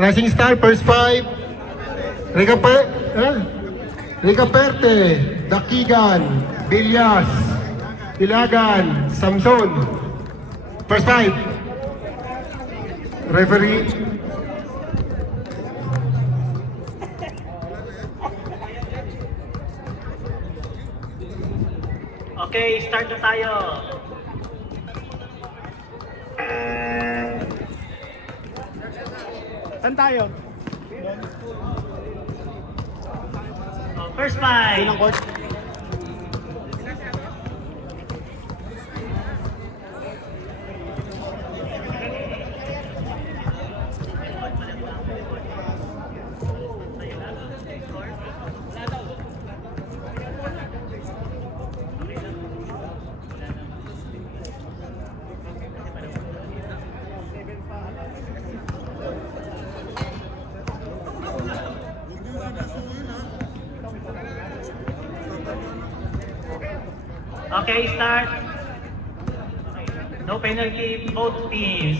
Rising Star, first 5. Rica Perte, Dakigan, Villas, Ilagan, Samson. First 5. Referee. Okay, start na tayo. Saan tayo? First 5. Sinang court? Okay, start. No penalty, both teams.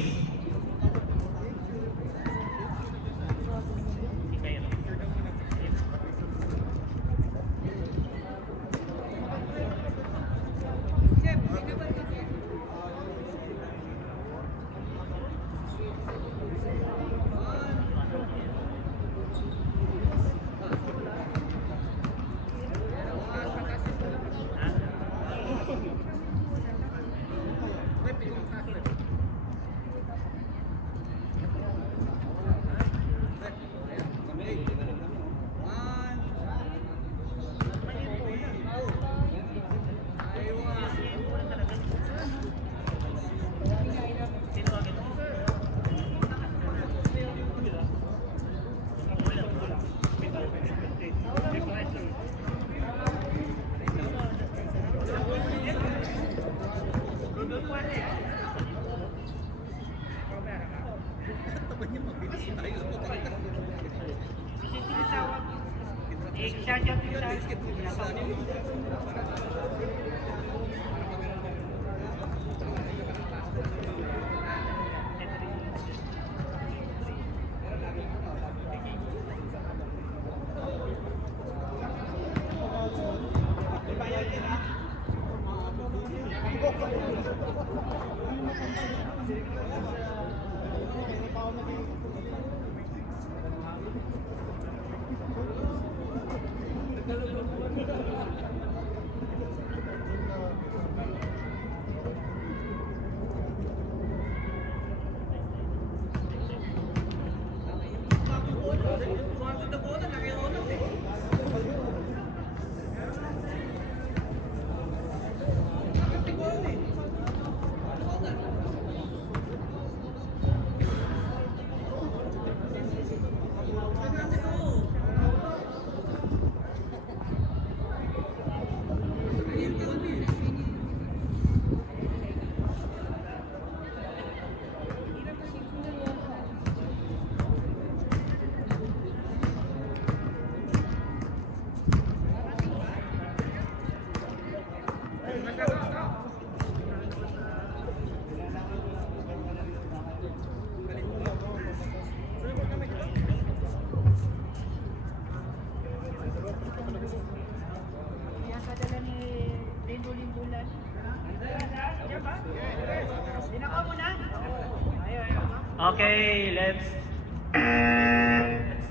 Okay, let's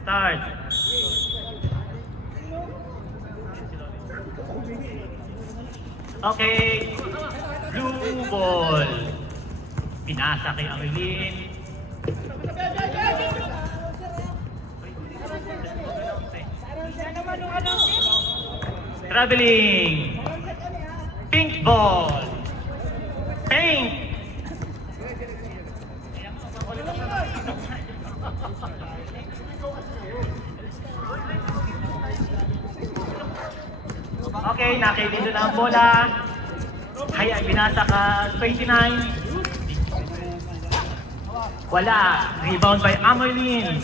start. Okay, blue ball. Pinasa kay Arlene. Traveling. Pink ball. Pink. Okay, nakaibido na ang bola. Kaya binasa ka 29. Wala. Rebound by Amoylin.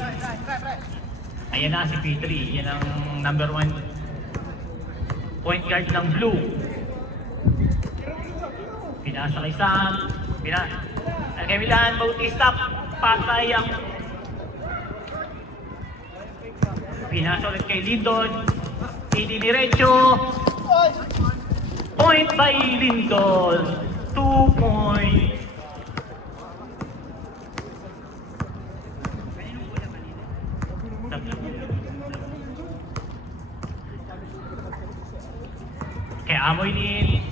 Ayan na si P3. Yan ang number 1 point guard ng blue. Pinasa kay Sam. Kay Milan, Bautista. Patay ang Pinasa ulit kay Lindon. Idiniretso. Point by Lindon. 2 points. Kay Amoylin.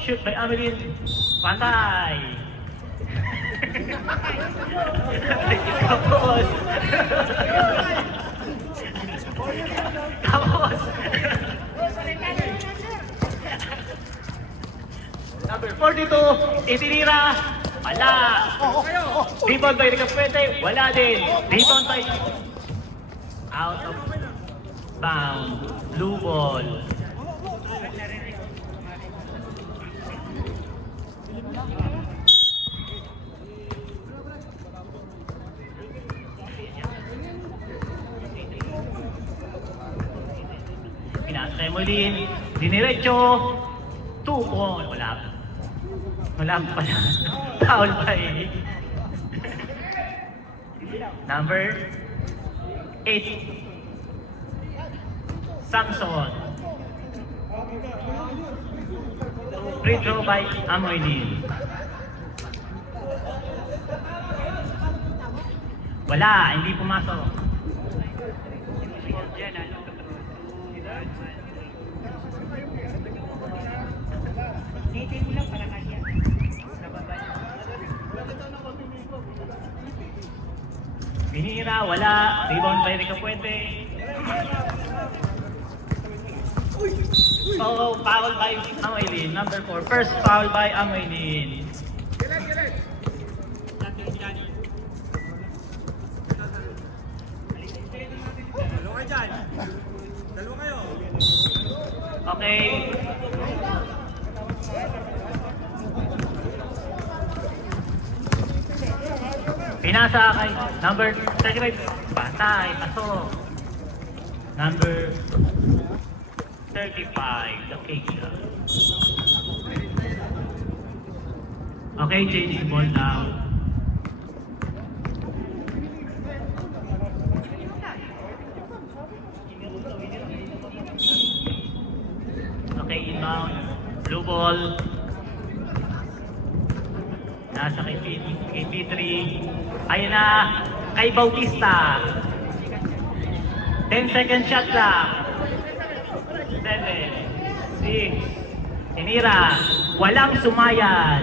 Shoot by Amoylin. Pantay. Tapos. Tapos. Number 42, itinira. Wala. Rebound by Ricapete. Wala din. Rebound by out of bound. Blue ball. Pinasa kay Molin. Diniretso. 2 point. Wala. Wala pala. Foul by number 8. Samson. Free throw by Amoylin. Wala, hindi pumasok. Binira, wala. Rebound by Rica Puente. Oh, foul by Amoylin. Number 4. First foul by Amoylin. Okay. Pinasa kay number 35. Patay, pasok. Number 35. Okay. Okay, change the ball now. Okay, inbound. Blue ball. Nasa kay P3. Ayun na. Kay Bautista. 10 second shot lang. 7, 6. Tinira. Walang sumayad.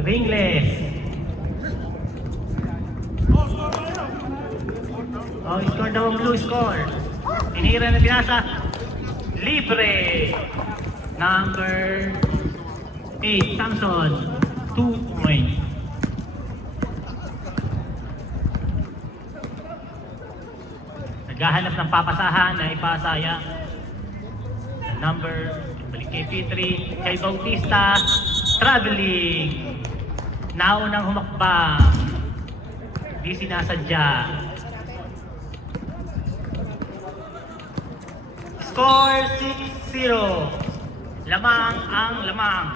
Ringless. Oh, score daw ang blue score. Tinira na pinasa. Libre. Number 8, Samson. 2 points. Naghahanap ng papasahan na ipasayang. Number, balik kay P3, kay Bautista. Traveling. Naunang humakbang. Di sinasadya. Score 6-0. Lamang ang lamang.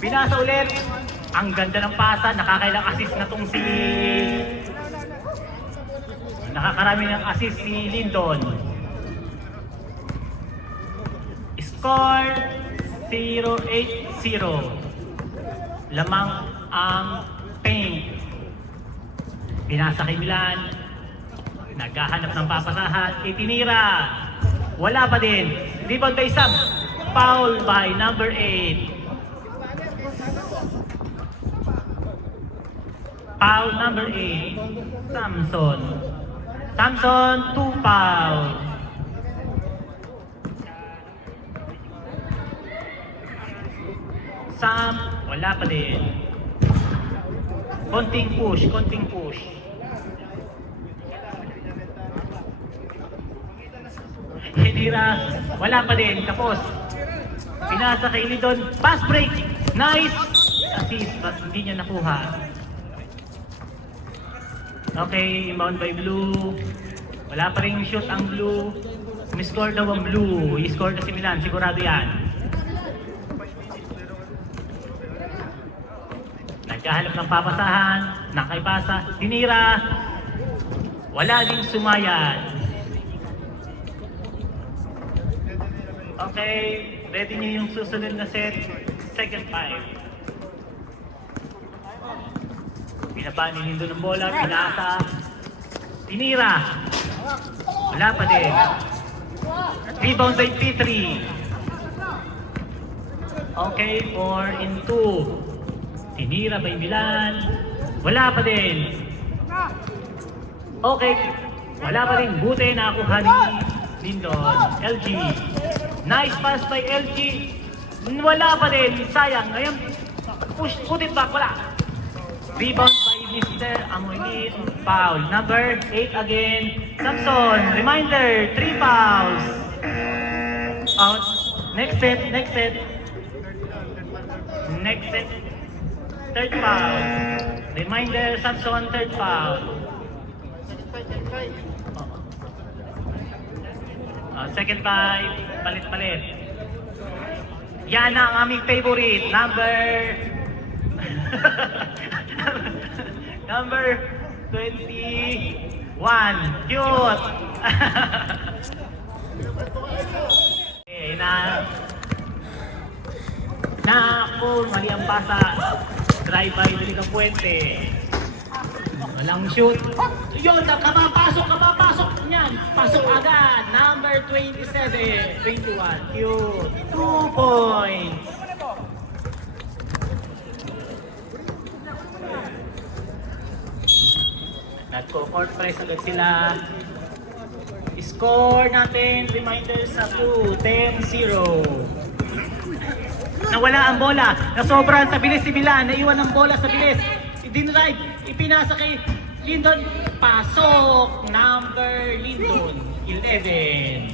Pinasa ulit. Ang ganda ng pasa. Nakakailang assist na tong si... Nakakarami ng assist si Lindon. Score 0-8-0. Lamang ang paint. Pinasa kay Milan. Naghahanap ng papasahan. Itinira. Wala pa din. Rebound by Sam. Foul by number 8. Foul number 8. Samson. Samson, 2 foul. Sam, wala pa din. Konting push, konting push. Hinira, wala pa din. Tapos, pinasa kay Lindon. Pass break. Nice. Assist, but hindi niya nakuha. Okay, inbound by Blue. Wala pa rin shoot ang Blue. Umiscore daw ang Blue. I-score na si Milan, sigurado yan. Naghahanap ng papasahan, nakaipasa, tinira, wala din sumayad. Okay, ready niyo yung susunod na set, second 5. Binaba ni Lindo ng bola, pinasa, tinira, wala pa din. Rebound by P3. Okay, 4 in 2. Tinira by Milan, wala pa din. Okay, wala pa din. Buti na ako ni Lindon. LG. Nice pass by LG. Wala pa din. Sayang. Ngayon, put it back. Wala. Rebound by Mr. Amoylin. Foul. Number 8 again. Samson. Reminder, 3 fouls. Out. Next set. Next set. Next set. Third foul. Reminder, Samson, third foul. Second 5, palit-palit. Yan ang aming favorite, number 21. Cute! Okay, Naku, mali ang pasa. Drive by Delicang Puente. Walang shoot. Yun, kapapasok. Yan, pasok agad. Number 27, 21. Cute. 2 points. Nagko-court press agad sila. Score natin, reminder sa blue, 10-0. Nawala ang bola. Nasobran sa bilis si Milan. Naiwan ang bola sa bilis. Dinrive. Ipinasa kay Lindon. Pasok. Number Lindon. 11.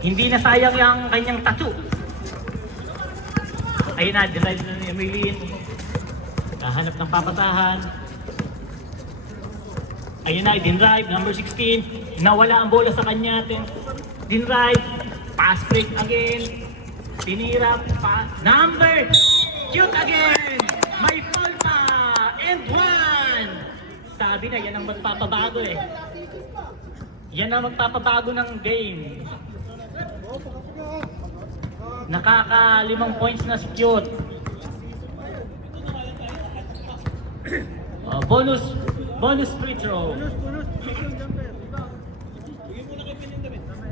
Hindi na sayang yung kanyang tattoo. Ayun na. Dinrive na ni Emilin. Kahanap ng papasahan. Ayun na. Dinrive. Number 16. Nawala ang bola sa kanya. Dinrive. Pass break again. Tinira pa. Number. Cute again. May foul pa. And 1. Sabi na yan ang magpapabago eh. Yan ang magpapabago ng game. Nakaka-5 points na si Cute. Bonus free throw.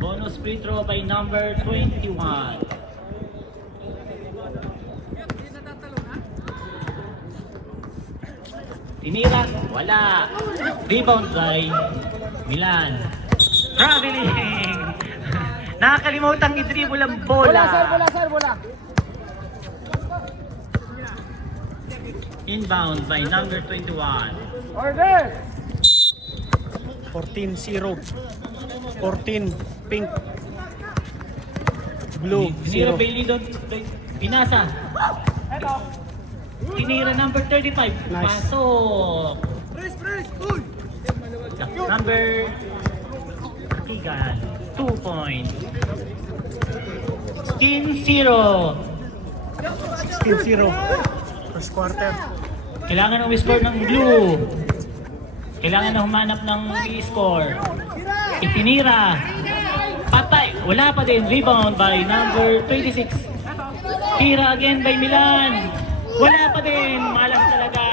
Bonus free throw by number 21. Tinira, wala. Rebound by Milan. Traveling! Nakakalimutang i-dribble ang bola. Bola. Inbound by number 21. Order! 14-0. 14 pink. Blue, Tinira 0. by Lidon. Pinasa. Tinira number 35. Nice. Pasok. Number Kigan. 2 points. Skin 0. 16-0. First quarter. Kailangan ng score ng blue. Kailangan na humanap ng i-score. Itinira. Patay. Wala pa din. Rebound by number 26. Tira again by Milan. Wala pa din. Malas talaga.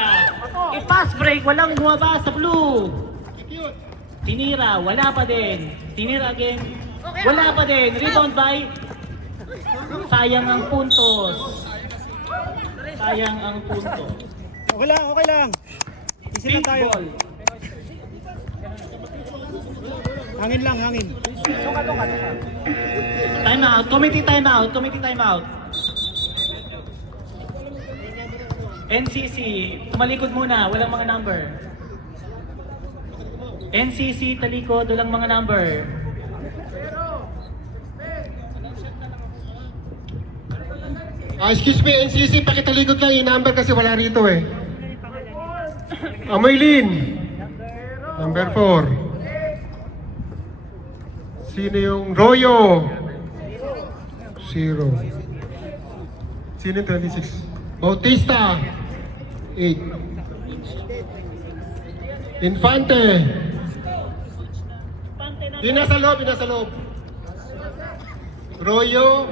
I-pass break. Walang bumaba sa blue. Tinira. Wala pa din. Tinira again. Wala pa din. Rebound by. Sayang ang puntos. Sayang ang puntos. Okay lang. Easy lang Pink tayo. ball. Hangin lang, hangin. Time out. Committee time out. NCC, tumalikod muna, walang mga number. NCC, talikod, walang mga number. Excuse me, NCC, pakitalikod lang yung number kasi wala rito eh. Amoylin. Number 4. Sino yung Royo? 0. Sino yung 26? Bautista. 8. Infante. Yun nasa loob, yun nasa loob. Royo.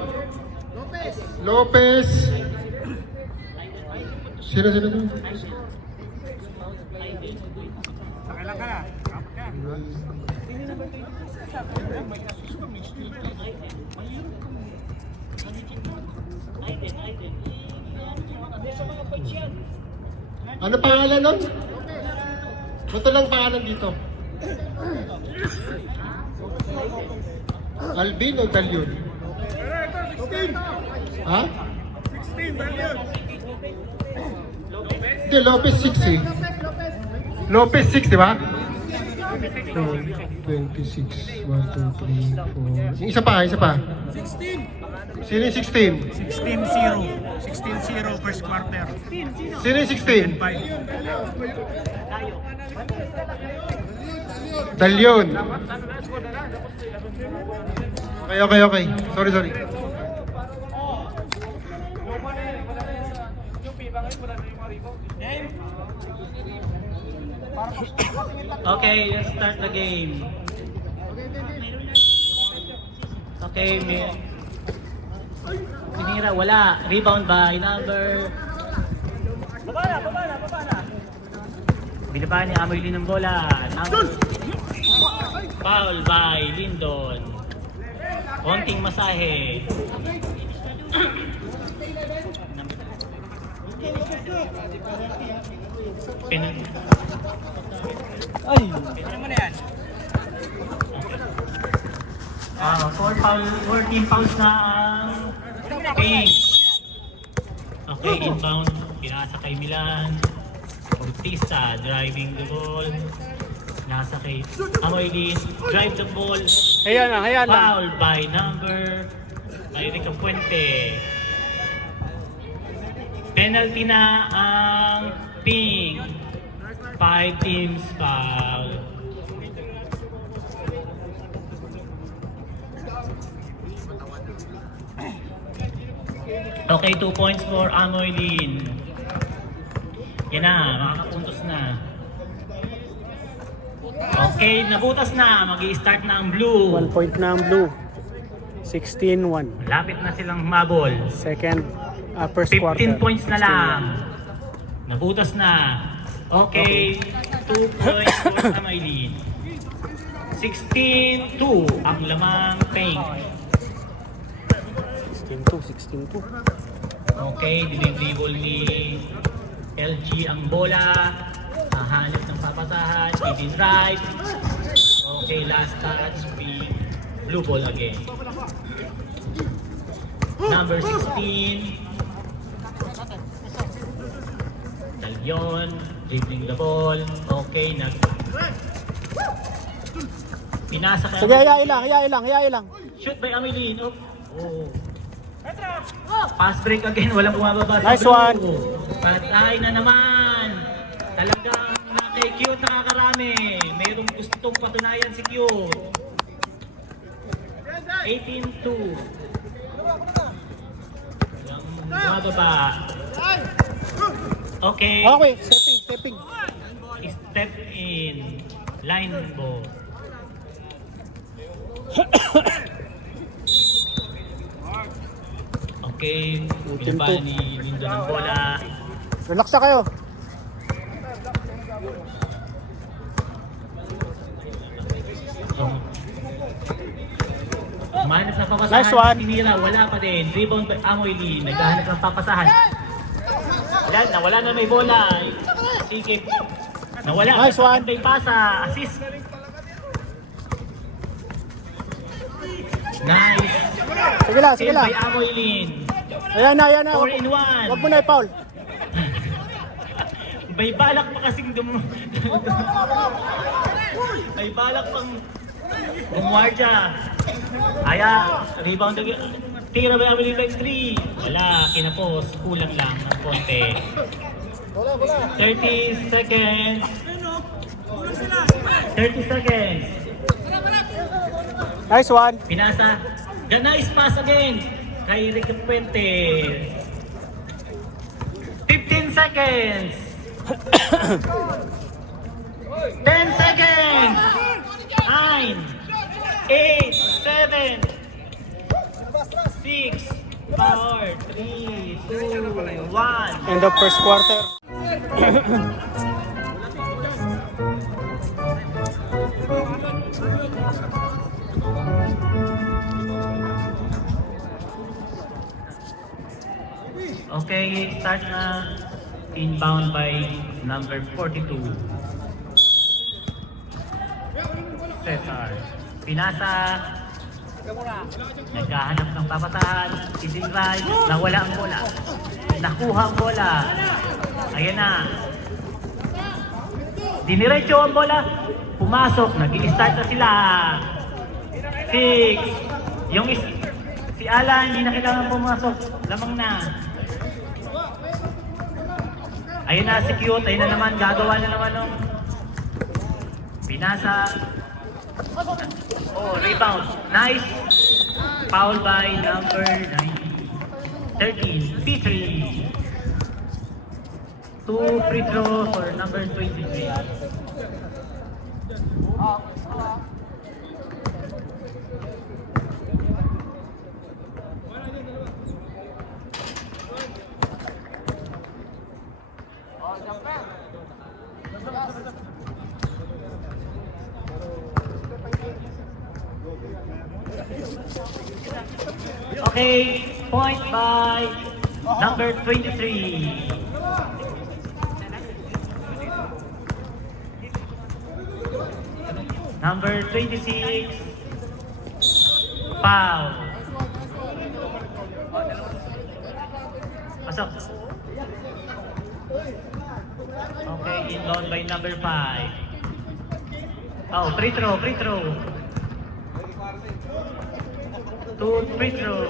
Lopez. Sino? Ano pangalan nun? Ito lang pangalan dito. Alvin o Dalyon? Ha? 16, Dalion. Hindi, Lopez 6 eh. Lopez 6, di ba? 26, 1, 2, 3, 4. Yung isa pa. 16. Sino yung 16? 16-0. 16-0 first quarter. Sino yung 16? 5. Dalyon. Okay. Sorry. Okay, let's start the game. Okay, tinira, wala. Rebound by number... Binaba ni Amoy Lin ng bola. Foul by Lindon. Konting masahe. Penalty. Ay! Naman yan. 14 fouls na ang Pink. Okay, inbound. Pinasa kay Milan. Bautista driving the ball. Nasa kay Amoy Lin. Drive the ball. Ayan lang. Foul by number Eric Puente. Penalty na ang Pink. 5 teams foul. Okay, 2 points for Amoy Lin. Yan na, makakapuntos na. Okay, nabutas na. Mag-i-start na ang blue. 1 point na ang blue. 16-1. Malapit na silang mabol. First 15 quarter. points na lang. Nabutas na. Okay, 2 points for Amoy Lin. 16-2 ang lamang Pink. 16-2. Okay, dinidribble ni LG ang bola. Hahanap ng papasahan. Kevin right. Okay, last touch. Pink. Blue ball again. Number 16. Dalyon. Dribbling the ball. Okay, pinasa kay Sige, hayay lang. Shoot by Amelino. Oh. Pass break again, walang bumababa sa Nice blue. one. Patay na naman. Talagang nakikute nakakarami. Mayroong gustong patunayan si Cute. 18-2. Walang bumababa. Okay. Okay, stepping. Step in. Line ball. Okay, binaba ni Lindo ng bola. Relax na kayo. Manap na papasahan. Nice one. Tinira, wala pa din. Rebound by Amoy Lin. Naghahanap ng papasahan. Nawala na may bola. Sige. Nawala. Nice one. Ganda yung pasa. Assist. Nice. Sige lang. Save by Amoy Lin. Ayan na. 4 in 1. Huwag mo na i-foul. May balak pa kasing May balak pang gumwardya. Rebound again. Tira by Amoy Lin by 3. Wala, kinapos. Kulang lang ng konti. 30 seconds. 30 seconds. Nice one. Pinasa. The nice pass again kay Rick Puente. seconds. 10 seconds. 9, 8, 7, 6, 4, 3, 2, 1. End of first quarter. Okay, start na. Inbound by number 42. Cesar. Pinasa. Naghahanap ng papasahan. Isinray. Nawala ang bola. Nakuha ang bola. Ayan na. Diniretso ang bola. Pumasok. Nag-i-start na sila. 6. Si Alan, hindi na kailangan pumasok. Lamang na. Ayun na si Cute, ayun na naman, gagawa na naman ng pinasa. Oh, rebound. Nice. Foul by number 13, P3. 2 free throw for number 23. Okay, point by number 23. Number 26. Foul. Pasok. Okay, inbound by number 5. Oh, free throw, free throw. 2 free throw.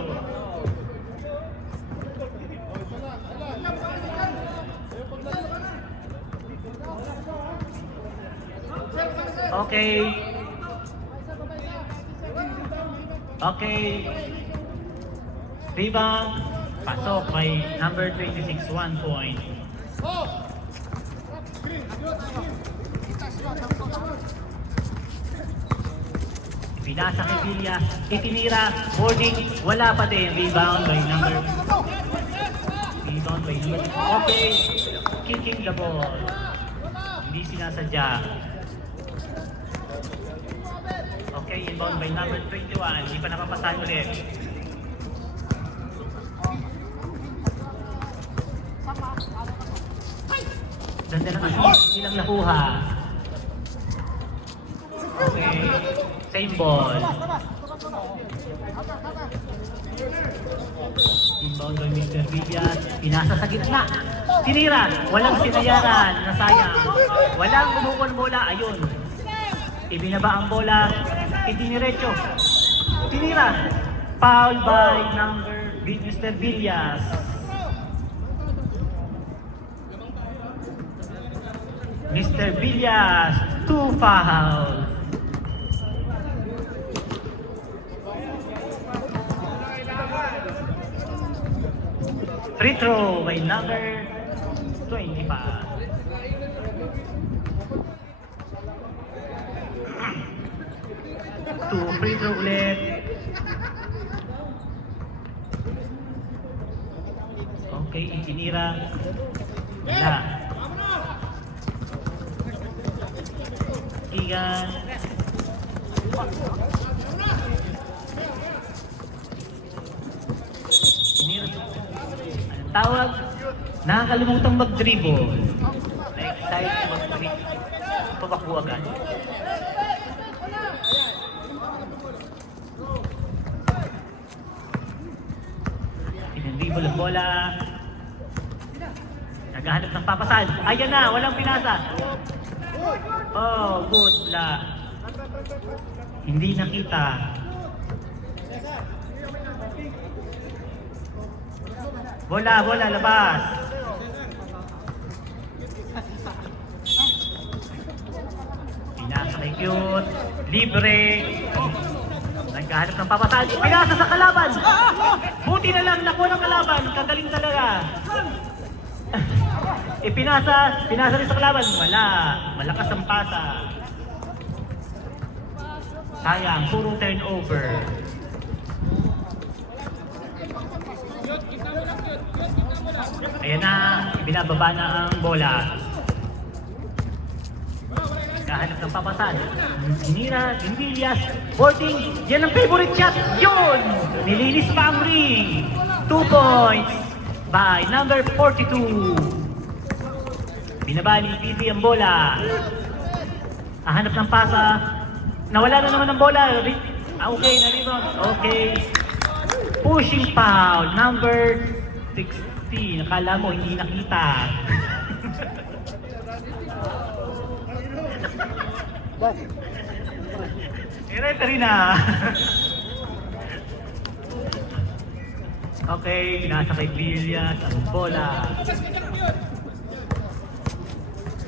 Okay. Okay. Rebound. Pasok by number 26, 1 point. Pinasa kay Villas, itinira, boarding, wala pa din. Rebound by number. Okay, kicking the ball. Hindi sinasadya. Okay, inbound by number 21. Hindi pa napapasahan ulit. Ganda na kasi, ilang nakuha. Okay, same ball. Inbound by Mr. Villas. Pinasa sa gitna. Tinira. Walang sinayaran. Nasayang. Walang umukon bola. Ayun. Ibinaba ang bola. Itiniretso. Tinira. Foul by number Mr. Villas. Mr. Villas. 2 fouls. Free throw by number 25. Two free throw ulit. Okay, itinira. Wala. Igan. Tawag, nakakalimutang mag-dribble. Na-excite mag-dribble. Pabako agad. Pinag-dribble ang bola. Naghahanap ng papasan. Ayan na, walang pinasa. Oh, good la. Hindi nakita. Bola, labas. Pinasa kay Cute. Libre. Nagkahanap ng papasan. Pinasa sa kalaban. Buti na lang nakuha ng kalaban. Kagaling talaga. Pinasa rin sa kalaban. Wala. Malakas ang pasa. Sayang, puro turnover. Ayan na, binababa na ang bola. Kahanap ng papasan. Tinira, Dimbilias, boarding. Yan ang favorite shot. Yun! Nilinis pa ang ring. 2 points by number 42. Binabali, TV ang bola. Hahanap ng pasa. Nawala na naman ang bola. Okay, na-rebound. Okay. Pushing foul, number 16. Akala mo hindi nakita. I-referee na. Okay, pinasa kay Villas ang bola.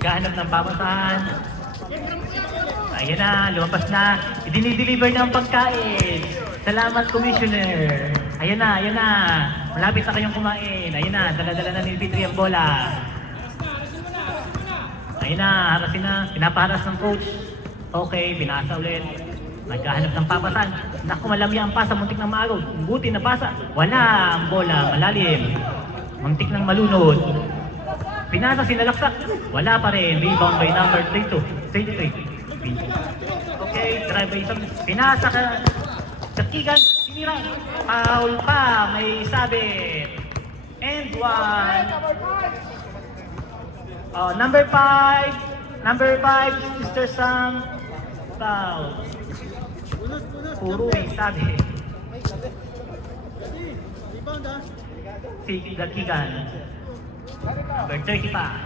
Kahanap ng papasahan. Ayan na, lumabas na. Idinideliver na ang pagkain. Salamat, Commissioner. Ayan na. Malapit na kayong kumain. Ayan na, dala-dala na ni Petri ang bola. Ayan na, harasin na. Pinapaharas ng coach. Okay, pinasa ulit. Nagkahanap ng papasan. Naku, malamya ang pasa, muntik ng maagaw. Buti na pasa. Wala ang bola, malalim. Muntik ng malunod. Pinasa, sinalaksak. Wala pa rin. Rebound by number 23. Okay, drive by isang. Pinasa ka. Kakigan, sinira. Foul pa, may sabit. And 1. Oh, number 5. Number 5, Mr. Sam. Foul. Puro may sabi. Si Kakigan. Number 30 pa.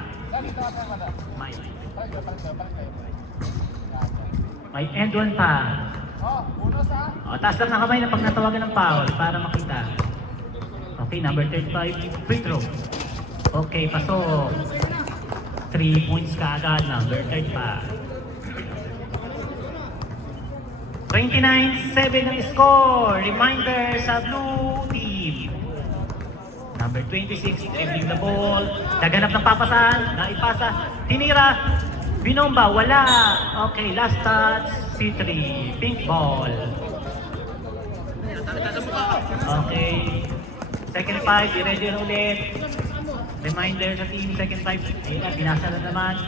May end 1 pa. O, taas lang ng kamay na pag natawagan ng foul para makita. Okay, number 35, free throw. Okay, pasok. 3 points ka agad, number 3 pa. 29-7 ang score. Reminder sa blue team. Number 26, dribbling the ball. Naganap ng papasan, naipasa. Tinira, binomba, wala. Okay, last touch, C3, pink ball. Okay. Second 5, i-ready na ulit. Reminder sa team, second 5. Ayun, binasa na naman.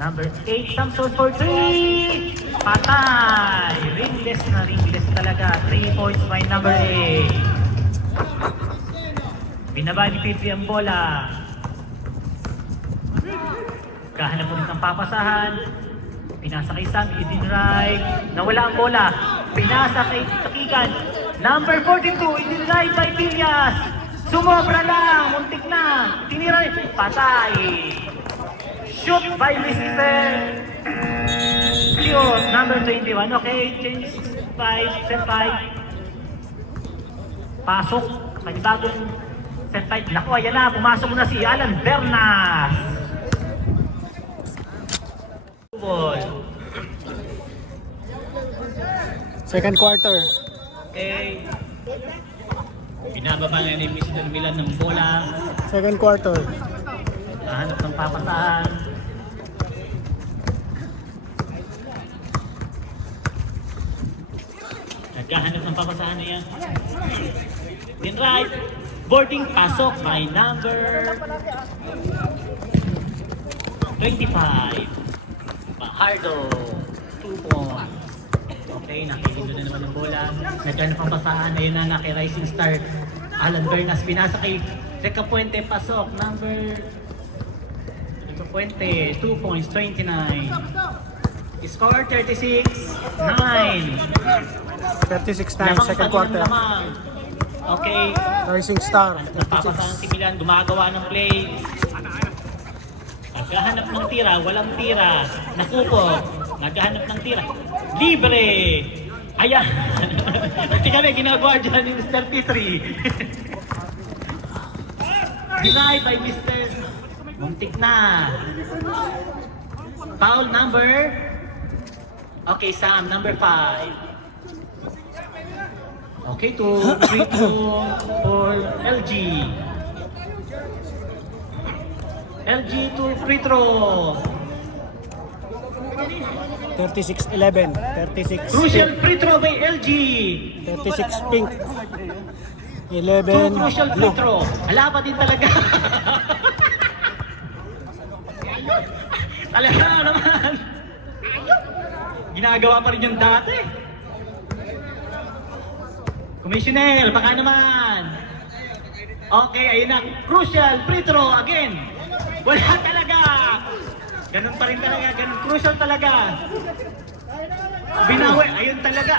Number 8, Samson for 3! Patay! Ringless talaga. 3 points by number 8. Binaba ni Petri ang bola. Kahanap ulit ng papasahan. Pinasa kay Sam, idinrive. Nawala ang bola. Pinasa kay Takigan. Number 42, idinrive by Villas. Sumobra lang, muntik na. Tinira, patay. Shoot by Mr. Cute, number 21. Okay, change 5, set 5. Pasok, panibagong set 5. Naku, ayan na, pumasok na si Alan Bernas. Ball. Second quarter. Okay. Binababa na ni Mr. Milan ng bola. Second quarter. Nahanap ng papasahan. Nagkahanap ng papasahan na yan. Then right, boarding pasok by number 25. Bahardo, 2 points. Okay, nakikita na naman ng bola. Nagkahanap ng papasahan. Ayun na, naki-rising star. Alan Bernas, pinasa kay Reca Puente, pasok. Number Reca Puente, 2 points, 29. Score 36-9. 36-9, second quarter. Lamang. Okay. Rising star, Napapasahan si Milan, gumagawa ng play. Naghahanap ng tira, walang tira. Nakupo, naghahanap ng tira. Libre! Ayan! Tingnan may ginagawa dyan ni Mr. T3. Denied by Mr. Muntik na. Foul number. Okay, Sam, number 5. Okay, 2-3-2 for LG. LG to free throw. 36-11. 36 Crucial pink. free throw by LG. 36 pink. Two 11 crucial free blue. throw. Hala pa din talaga. Talaga naman. Ginagawa pa rin yung dati. Commissioner, baka naman. Okay, ayun na. Crucial free throw again. Wala talaga. Ganun pa rin talaga. Ganun. Crucial talaga. Binawi. Ayun talaga.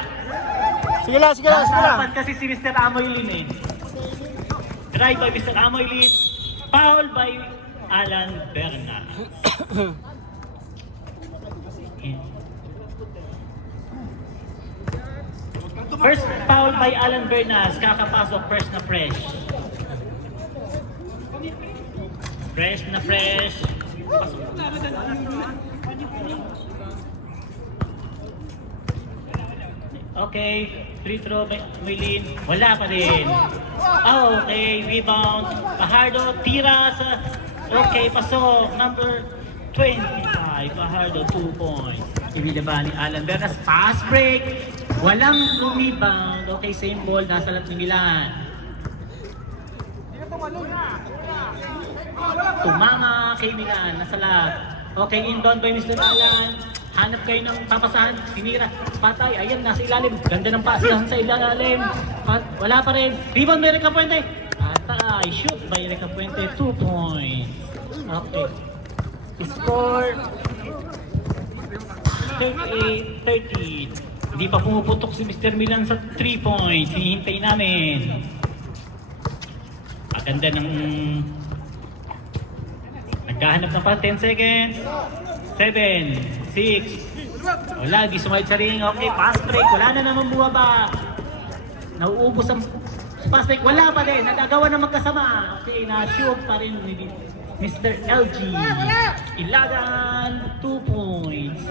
Sige lang, sige lang, sige lang. Nasarapan kasi si Mr. Amoylin eh. Try by Mr. Amoylin. Foul by Alan Bernal. First foul by Alan Bernas, kakapasok fresh na fresh. Fresh na fresh. Okay, free throw by Maylin. Wala pa din. Oh, okay, rebound. Fajardo, tira sa... Okay, pasok. Number 25. Fajardo, 2 points. Ibinaba ni Alan Bernas. Pass break. Walang rebound. Okay, same ball. Nasa lat ng Milan. Tumama kay Milan. Nasa lat. Okay, inbound by Mr. Alan. Hanap kayo ng papasahan. Tinira. Patay. Ayan, nasa ilalim. Ganda ng pass. Nasa ilalim. Wala pa rin. Rebound by Rica Puente. Patay. Shoot by Rica Puente. 2 points. Okay. Score 38-13. Hindi pa pumuputok si Mr. Milan sa 3 points. Hinihintay namin. Maganda ng... Naghahanap ng pa 10 seconds. 7, 6. Wala, di sumayad sa ring. Okay, pass break. Wala na naman bumaba. Nauubos ang pass break. Wala pa din. Nagagawa na magkasama. Okay, na-shoot pa rin ni Mr. LG. Ilagan, 2 points.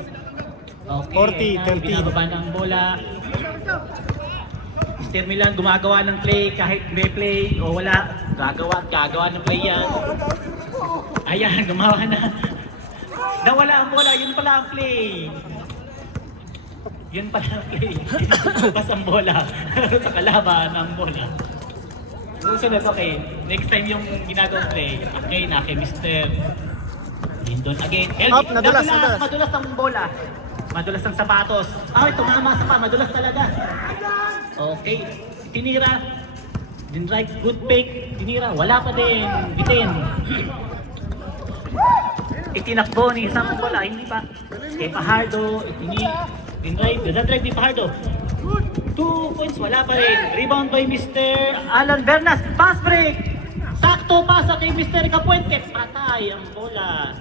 Okay, 40-13. binababa ng bola. Mr. Milan gumagawa ng play kahit may play o wala. Gagawa ng play yan. Ayan, gumawa na. Nawala ang bola, yun pala ang play. Yun pala ang play. Pas ang bola. Sa kalaban ang bola. Susunod, okay. Next time yung ginagawang play. Okay, na kay Mr. Lindon again. Up, nadulas. Madulas ang bola. Madulas ang sapatos. Ay, tumama sa pa. Madulas talaga. Okay. Tinira. Din right. Good fake. Tinira. Wala pa din. Bitin. Itinakbo ni isang bola. Hindi pa. Kay Fajardo. Din right. That right ni Fajardo. 2 points. Wala pa rin. Rebound by Mr. Alan Bernas. Pass break. Sakto pasa kay Mr. Capuente. Patay ang bola.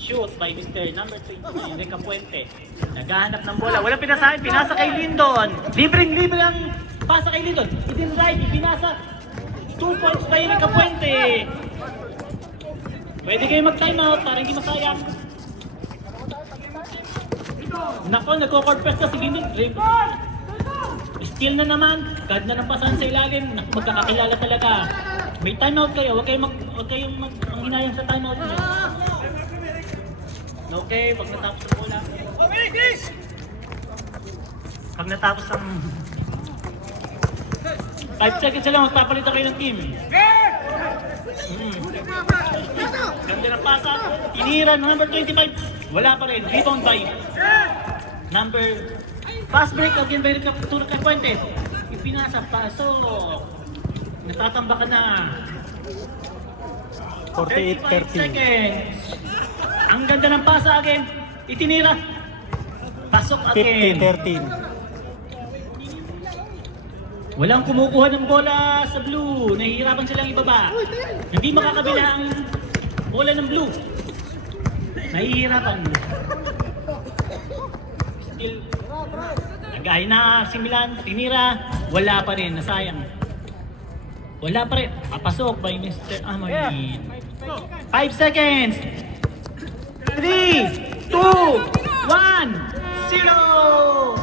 Shoot by Mr. number 3, Enrique Puente. Naghahanap ng bola. Walang pinasahin. Pinasa kay Lindon. Libreng-libre ang pasa kay Lindon. Itin right. Pinasa. 2 points by Enrique Puente. Pwede kayo mag-timeout para hindi masayang. Nako, nagko-court press na si Lindon. Steal na naman. Guard na ng pasahan sa ilalim. Magkakakilala talaga. May timeout kayo. Huwag kayong manghinayang sa timeout niyo. Okay, pag natapos ang bola. Pag natapos ang... 5 seconds na lang, magpapalitan kayo ng team. Ganda ng pasa. Tinira ng number 25. Wala pa rin. Rebound by number... Pass break again by Rica Puente. Ipinasa, pasok. Natatamba ka na. 35 48-13. seconds. Ang ganda ng pasa again. Itinira. Pasok again. 50-13. Walang kumukuha ng bola sa blue. Nahihirapan silang ibaba. Hindi makakabila ang bola ng blue. Nahihirapan. Still. Nagay na si Milan. Tinira. Wala pa rin. Nasayang. Wala pa rin. Papasok by Mr. Amoy. 5 seconds. 3, 2, 1, 0!